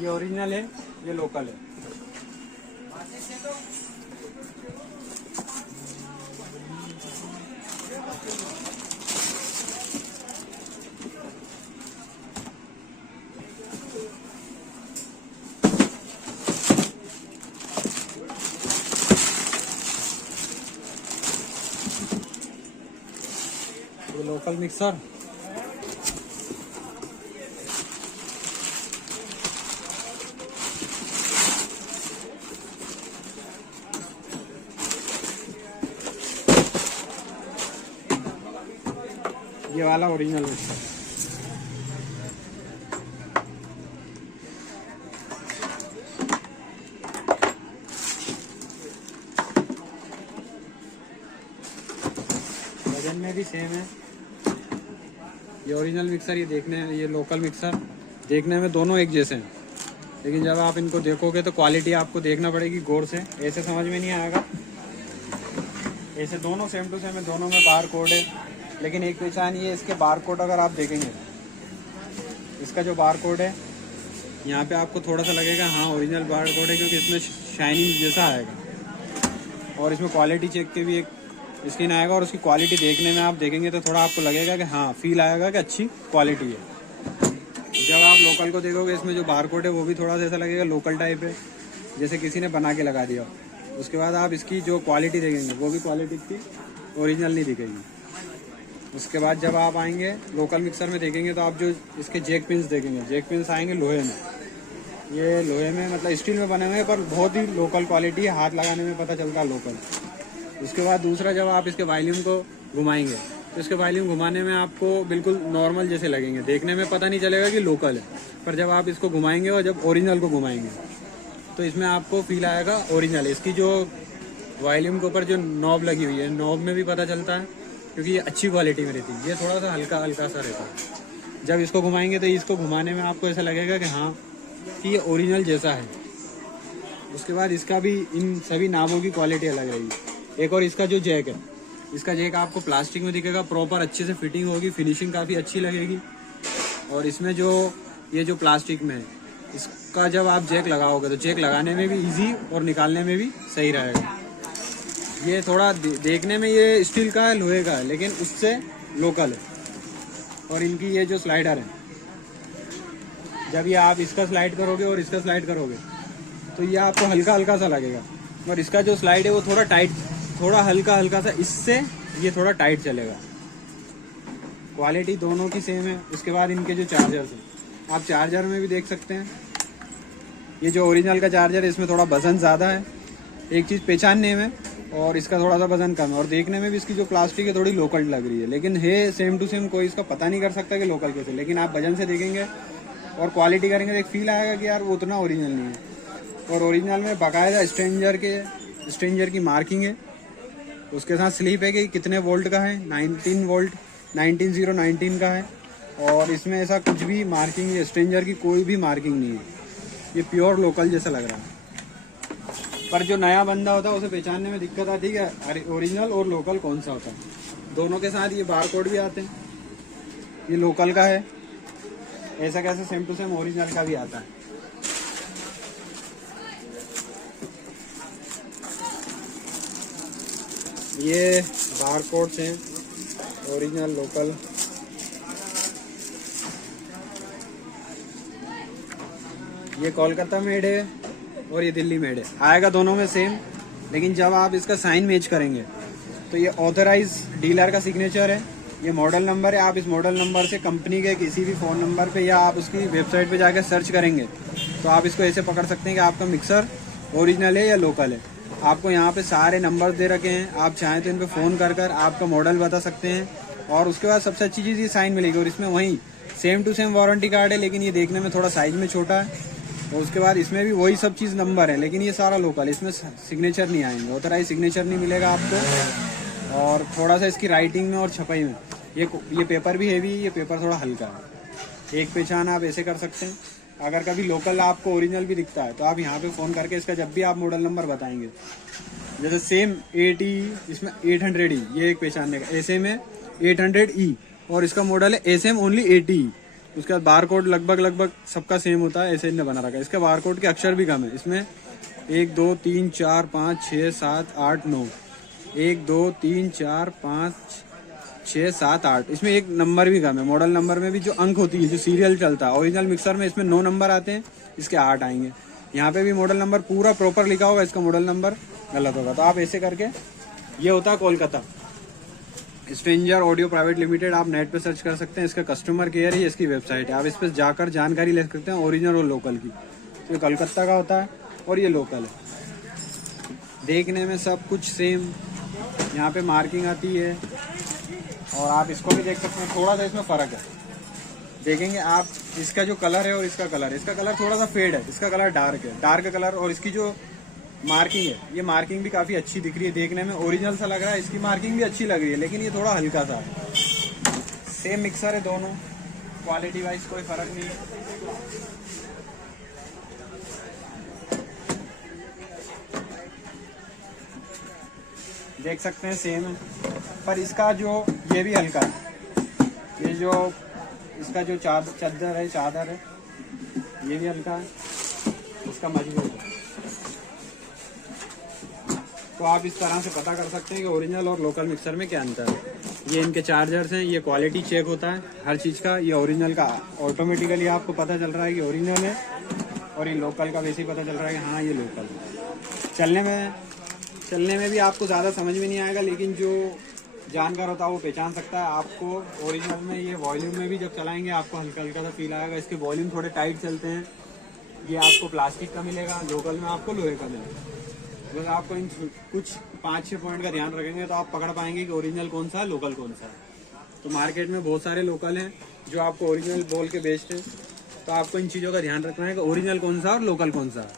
ये ओरिजिनल है, ये लोकल है। ये लोकल मिक्सर, ये वाला ओरिजिनल मिक्सर। वजन में भी सेम है। ये ओरिजिनल मिक्सर, ये लोकल मिक्सर देखने में दोनों एक जैसे हैं, लेकिन जब आप इनको देखोगे तो क्वालिटी आपको देखना पड़ेगी गौर से, ऐसे समझ में नहीं आएगा। ऐसे दोनों सेम टू सेम है, दोनों में बार कोड है, लेकिन एक पहचान ये इसके बार कोड अगर आप देखेंगे, इसका जो बार कोड है यहाँ पे आपको थोड़ा सा लगेगा हाँ ओरिजिनल बार कोड है, क्योंकि इसमें शाइनिंग जैसा आएगा। और इसमें क्वालिटी चेक के भी एक स्क्रीन आएगा, और उसकी क्वालिटी देखने में आप देखेंगे तो थोड़ा आपको लगेगा कि हाँ फील आएगा कि अच्छी क्वालिटी है। जब आप लोकल को देखोगे, इसमें जो बार कोड है वो भी थोड़ा सा ऐसा लगेगा लोकल टाइप है, जैसे किसी ने बना के लगा दिया। उसके बाद आप इसकी जो क्वालिटी देखेंगे वो भी क्वालिटी की ओरिजिनल नहीं दिखेगी। उसके बाद जब आप आएंगे लोकल मिक्सर में देखेंगे तो आप जो इसके जैक पिन्स देखेंगे, जैक पिन्स आएंगे लोहे में। ये लोहे में मतलब स्टील में बने हुए हैं, पर बहुत ही लोकल क्वालिटी है, हाथ लगाने में पता चलता है लोकल। उसके बाद दूसरा, जब आप इसके वॉल्यूम को घुमाएंगे तो इसके वॉल्यूम घुमाने में आपको बिल्कुल नॉर्मल जैसे लगेंगे, देखने में पता नहीं चलेगा कि लोकल है, पर जब आप इसको घुमाएंगे और जब ओरिजिनल को घुमाएंगे तो इसमें आपको फील आएगा ओरिजिनल। इसकी जो वॉल्यूम के ऊपर जो नॉब लगी हुई है, नॉब में भी पता चलता है, क्योंकि ये अच्छी क्वालिटी में रहती है। ये थोड़ा सा हल्का हल्का सा रहता है। जब इसको घुमाएंगे तो इसको घुमाने में आपको ऐसा लगेगा कि हाँ कि ये ओरिजिनल जैसा है। उसके बाद इसका भी इन सभी नाबों की क्वालिटी अलग रहेगी। एक और इसका जो जैक है, इसका जैक आपको प्लास्टिक में दिखेगा, प्रॉपर अच्छे से फिटिंग होगी, फिनिशिंग काफ़ी अच्छी लगेगी। और इसमें जो ये जो प्लास्टिक में है, इसका जब आप जैक लगाओगे तो जैक लगाने में भी इजी और निकालने में भी सही रहेगा। ये थोड़ा देखने में ये स्टील का है, लोहे का है, लेकिन उससे लोकल है। और इनकी ये जो स्लाइडर है, जब ये आप इसका स्लाइड करोगे और इसका स्लाइड करोगे तो ये आपको हल्का हल्का सा लगेगा, और इसका जो स्लाइड है वो थोड़ा टाइट, थोड़ा हल्का हल्का सा, इससे ये थोड़ा टाइट चलेगा। क्वालिटी दोनों की सेम है। उसके बाद इनके जो चार्जर्स हैं, आप चार्जर में भी देख सकते हैं। ये जो ओरिजिनल का चार्जर है इसमें थोड़ा वजन ज़्यादा है, एक चीज़ पहचानने में, और इसका थोड़ा सा वजन कम है। और देखने में भी इसकी जो प्लास्टिक है थोड़ी लोकल लग रही है, लेकिन है सेम टू सेम, कोई इसका पता नहीं कर सकता कि लोकल कैसे। लेकिन आप वजन से देखेंगे और क्वालिटी करेंगे तो एक फील आएगा कि यार वो उतना ओरिजिनल नहीं है। और ओरिजिनल में बाकायदा स्ट्रेंजर की मार्किंग है, उसके साथ स्लिप है कि कितने वोल्ट का है, 19 वोल्ट 19019 का है। और इसमें ऐसा कुछ भी मार्किंग है, स्ट्रेंजर की कोई भी मार्किंग नहीं है। ये प्योर लोकल जैसा लग रहा है। पर जो नया बंदा होता है उसे पहचानने में दिक्कत आती है कि अरे ओरिजिनल और लोकल कौन सा होता है। दोनों के साथ ये बार कोड भी आते हैं। ये लोकल का है, ऐसा कैसे सेम टू सेम ओरिजिनल का भी आता है। ये बार कोड्स हैं, ओरिजिनल लोकल। ये कोलकाता मेड है और ये दिल्ली मेड है। आएगा दोनों में सेम, लेकिन जब आप इसका साइन मैच करेंगे तो ये ऑथराइज डीलर का सिग्नेचर है, ये मॉडल नंबर है। आप इस मॉडल नंबर से कंपनी के किसी भी फ़ोन नंबर पे या आप उसकी वेबसाइट पे जाकर सर्च करेंगे तो आप इसको ऐसे पकड़ सकते हैं कि आपका मिक्सर ओरिजिनल है या लोकल है। आपको यहाँ पे सारे नंबर दे रखे हैं, आप चाहें तो इन पे फ़ोन कर कर आपका मॉडल बता सकते हैं। और उसके बाद सबसे अच्छी चीज़ ये साइन मिलेगी, और इसमें वही same to same warranty card है, लेकिन ये देखने में थोड़ा साइज में छोटा है। और उसके बाद इसमें भी वही सब चीज़ नंबर है, लेकिन ये सारा लोकल, इसमें सिग्नेचर नहीं आएंगे, ऑथराइज सिग्नेचर नहीं मिलेगा आपको। और थोड़ा सा इसकी राइटिंग में और छपाई में ये पेपर भी हैवी, ये पेपर थोड़ा हल्का है। एक पहचान आप ऐसे कर सकते हैं। अगर कभी लोकल आपको ओरिजिनल भी दिखता है तो आप यहाँ पे फ़ोन करके इसका जब भी आप मॉडल नंबर बताएंगे, जैसे सेम 80, इसमें 800E, ये एक पहचानने का। एसएम है 800E और इसका मॉडल है एसएम ओनली 80E। उसके बाद बार कोड लगभग सबका सेम होता है, ऐसे इन्हें बना रखा है। इसके बार कोड के अक्षर भी कम है इसमें, 1 2 3 4 5 6 7 8 9, 1 2 3 4 5 6 7 8, इसमें एक नंबर भी कम है। मॉडल नंबर में भी जो अंक होती है, जो सीरियल चलता है, ओरिजिनल मिक्सर में इसमें 9 नंबर आते हैं, इसके 8 आएंगे। यहाँ पे भी मॉडल नंबर पूरा प्रॉपर लिखा होगा, इसका मॉडल नंबर गलत होगा। तो आप ऐसे करके, ये होता है Kolkata stranger audio private limited, आप नेट पे सर्च कर सकते हैं। इसका कस्टमर केयर ही इसकी वेबसाइट है, आप इस पर जाकर जानकारी ले सकते हैं ओरिजिनल और लोकल की। तो ये कलकत्ता का होता है और ये लोकल है। देखने में सब कुछ सेम, यहाँ पे मार्किंग आती है और आप इसको भी देख सकते हैं। थोड़ा सा इसमें फ़र्क है, देखेंगे आप, इसका जो कलर है और इसका कलर थोड़ा सा फेड है, इसका कलर डार्क कलर। और इसकी जो मार्किंग है, ये मार्किंग भी काफ़ी अच्छी दिख रही है, देखने में ओरिजिनल सा लग रहा है। इसकी मार्किंग भी अच्छी लग रही है, लेकिन ये थोड़ा हल्का सा है। सेम मिक्सर है दोनों, क्वालिटी वाइज कोई फ़र्क नहीं है। देख सकते हैं सेम है, पर इसका जो ये भी हल्का है। ये जो इसका जो चादर है ये भी हल्का है, इसका मजबूत है। तो आप इस तरह से पता कर सकते हैं कि ओरिजिनल और लोकल मिक्सर में क्या अंतर है। ये इनके चार्जर्स हैं, ये क्वालिटी चेक होता है हर चीज़ का। ये ओरिजिनल का ऑटोमेटिकली आपको पता चल रहा है कि ओरिजिनल है, और ये लोकल का वैसे ही पता चल रहा है कि हाँ ये लोकल है। चलने में भी आपको ज़्यादा समझ में नहीं आएगा, लेकिन जो जानकार होता है वो पहचान सकता है। आपको ओरिजिनल में ये वॉल्यूम में भी जब चलाएंगे आपको हल्का हल्का सा फील आएगा। इसके वॉल्यूम थोड़े टाइट चलते हैं। ये आपको प्लास्टिक का मिलेगा, लोकल में आपको लोहे का मिलेगा। बस आपको इन कुछ 5-6 पॉइंट का ध्यान रखेंगे तो आप पकड़ पाएंगे कि ओरिजिनल कौन सा है, लोकल कौन सा है। तो मार्केट में बहुत सारे लोकल हैं जो आपको ओरिजिनल बोल के बेचते हैं, तो आपको इन चीज़ों का ध्यान रखना है कि ओरिजिनल कौन सा और लोकल कौन सा है।